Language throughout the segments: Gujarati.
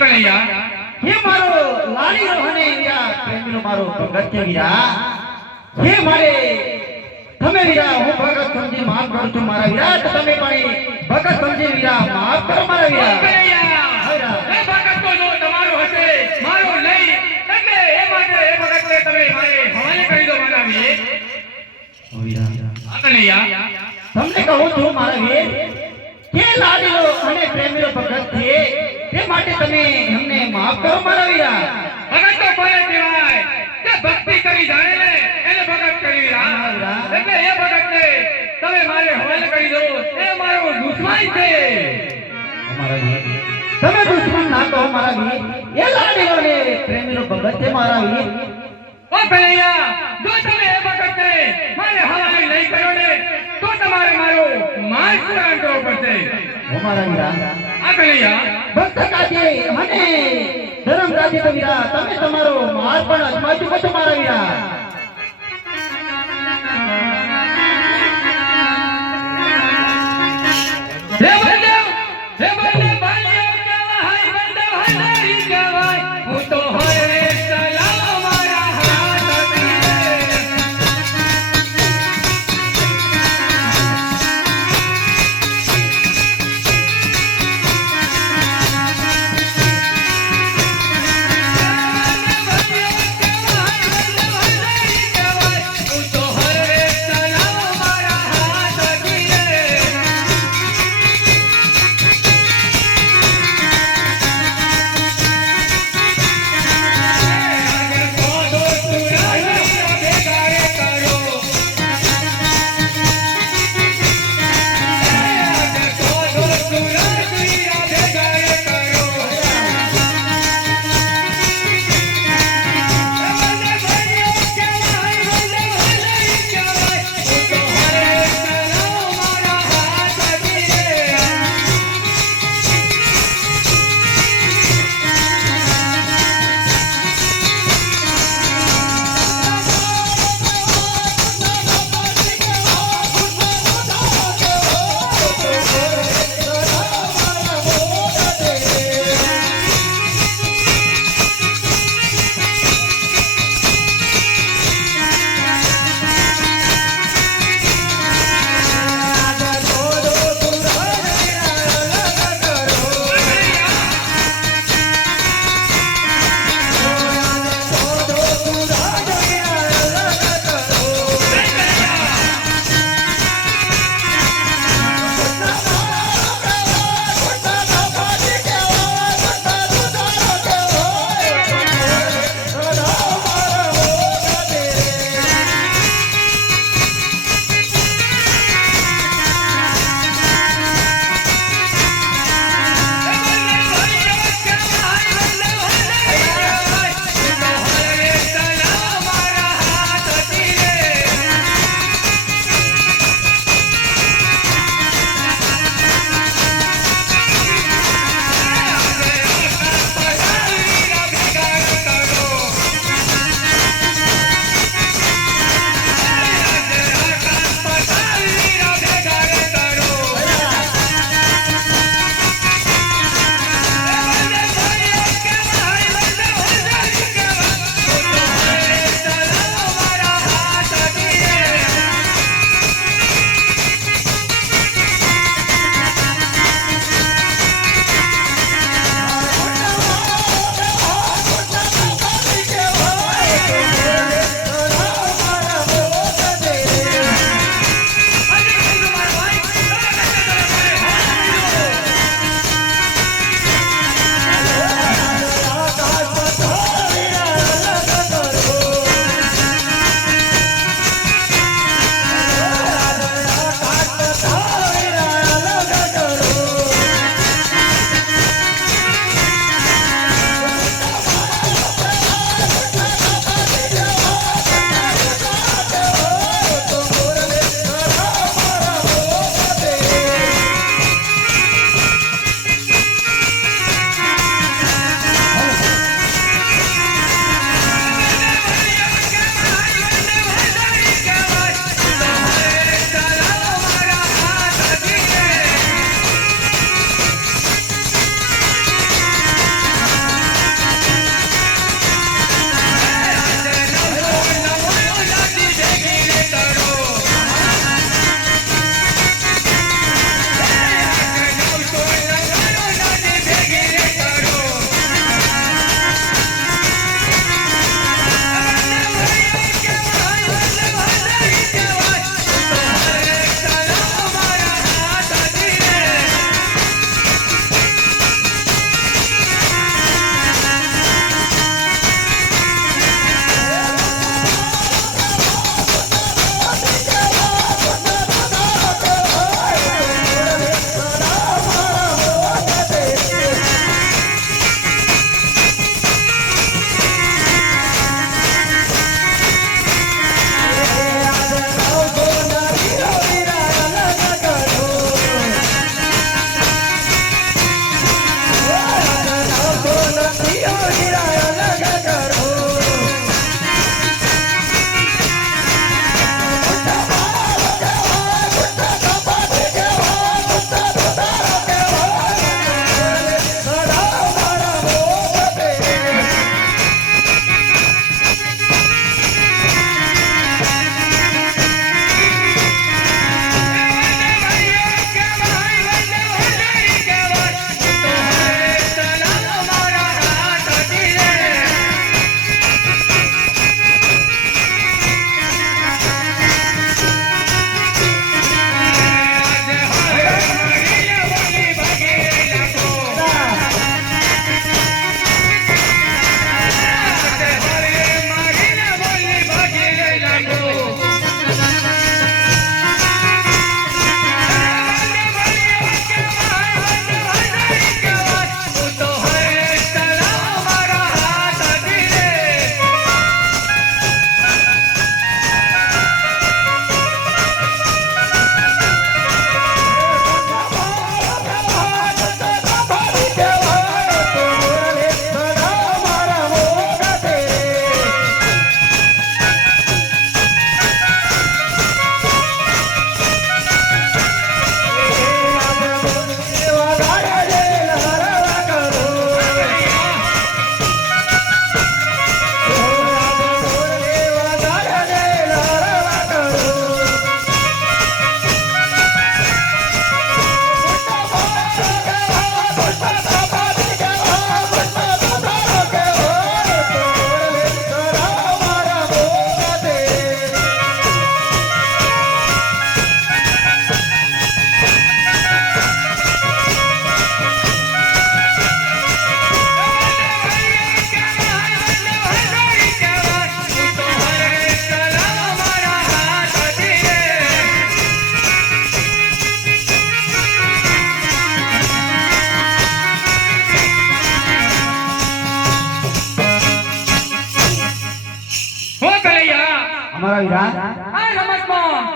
કનૈયા હે મારો લાલી રોહને વીરા પ્રેમીનો મારો ભગત છે વીરા હે મારે તમે વીરા હું ભગત સમજી માફ કરું છું મારા વીરા તો તમે પણ ભગત સમજી વીરા માફ કરો મારા વીરા કનૈયા એ ભગત તો જો તમારો હશે મારો નહીં એટલે એ માટે એ ભગતને તમે મારે હવાલે કરી દો મારા વીર વીરા કનૈયા તમને કહું છું મારા વીર કે લાલીલો અને પ્રેમીનો ભગત છે તે માટે તમે અમને માફ કરો મારા વીરા ભગત તો કોને કહેવાય કે ભક્તિ કરી જાણે ને એને ભગત કરી એટલે એ ભગતને તમે મારે હવાલે કરી દો એ મારો દુશ્મન છે અમારા વીર તમે દુશ્મન ના કહો મારા વીર એ લાલીલો ને પ્રેમીનો ભગત છે મારા વીર ઓ કનૈયા જો તમે એ ભગતને મારે હવાલે નહીં કરો ને તો તમારે મારો માર પૂરા કરવો પડશે અમારા વીરા કનૈયા ભક્ત કાજે અને ધર્મ કાજે તો વીરા તમે તમારો માર પણ અજમાવી શકો છો મારા વીરા હે બળદેવ બાલિયો કહેવાય બળદેવ હરી કહેવાય હું તો હરે ચલાવ મારા હાથ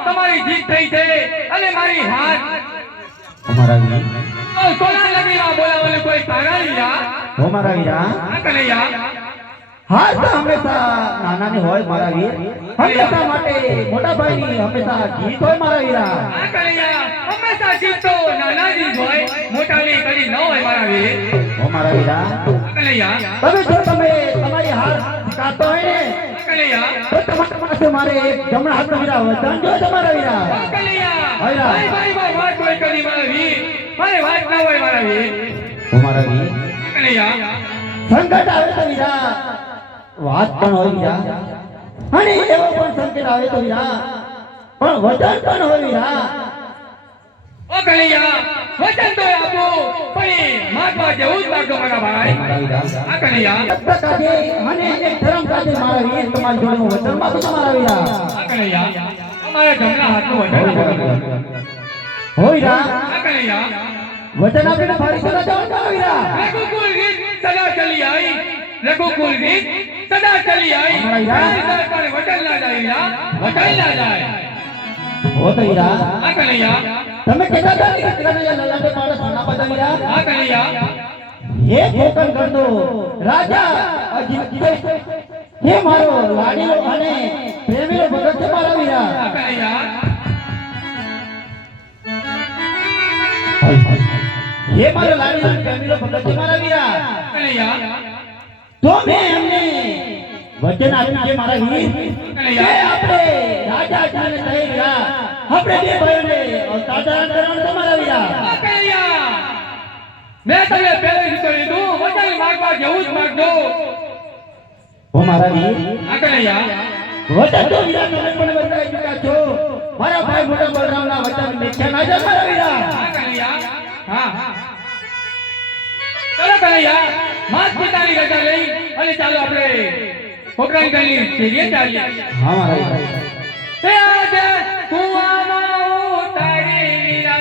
તમારી જીત થઈ છે અને મારી હાર અમારા વીરા તો સોના લગીમાં બોલાવવાનું કોઈ કારણ વીરા હો મારા વીરા આ કનૈયા હાર તો હંમેશા નાનાની હોય મારા વીર હંમેશા માટે મોટા ભાઈની હંમેશા જીત હોય મારા વીરા આ કનૈયા હંમેશા જીત તો નાનાજી જ હોય મોટાની કદી ન હોય મારા વીર હો મારા વીરા આ કનૈયા તમે જો તમે તમારી હાર સ્વીકારતો હોય ને આ કનૈયા તો તમારા પાસે મારે એક જમણા હાથનો વીરા વચન જો તમારા વીરા આ કનૈયા હોયરા. ભાઈ ભાઈ ભાઈ વાત હોય કદી મારા વીર મારે વાત ના હોય મારા વીર હો મારા વીર આ કનૈયા સંકટ આવે તો વીરા વાત પણ હોય વીરા અને એવો પણ સંકટ આવે તો વીરા પણ વચન પણ હોય વીરા ઓ કનૈયા વચન તો આપો પણ માગવા જેવું જ માગો મારા ભાઈ મારા વીરા આ કનૈયા એક કાજે અને એક ધર્મ કાજે મારા વીર તમારી જોડે હું વચન માંગુ છું મારા વીરા આ કનૈયા અમારા જમણા હાથનું વચન આપો. હો વીરા આ કનૈયા વચન આપીને ફરી સદા જવાનું મારા વીરા રઘુકુલ રીત સદા ચલી આવી રઘુકુલ રીત સદા ચલી આવી અમારા પણ વચન ના જાય વીરા, વચન ના જાય હો તો વીરા આ કનૈયા તમે કહેતા હતા ને કે કનૈયા લલાટે મારા સોના બધા વીરા આ કનૈયા હે કોકણ કરતો રાજા અજીત હે મારો લાડીલો અને પ્રેમીલો ભગત છે મારા વીરા આ કનૈયા હે મારો લાડીલો અને પ્રેમીલો ભગત છે મારા વીરા કનૈયા તો મેં એમને વચન આપ્યું છે મારા વીર કે આપણે રાજા જાને થઈ વીરા આપણે બે ભાઈઓને તાજા કરવાનું છે મારા વીરા આ કનૈયા મેં તમને પહેલે જ કહ્યું વચન માગવા જેવું જ માગજો હો મારા વીર આ કનૈયા વચન તો વીરા તમે પણ બતાવી ચૂક્યા છો મારા ભાઈ મોટા બલરામના વચન મેખ્યા ના જાય મારા વીરા આ કનૈયા હા ચલો કનૈયા માત પિતાની રજા લઈ અને ચાલો આપણે પોકરાણ ગલી ફેરીએ ચાલીએ હા મારા વીરા તે આજે કુવામાં ઉતારી વીરા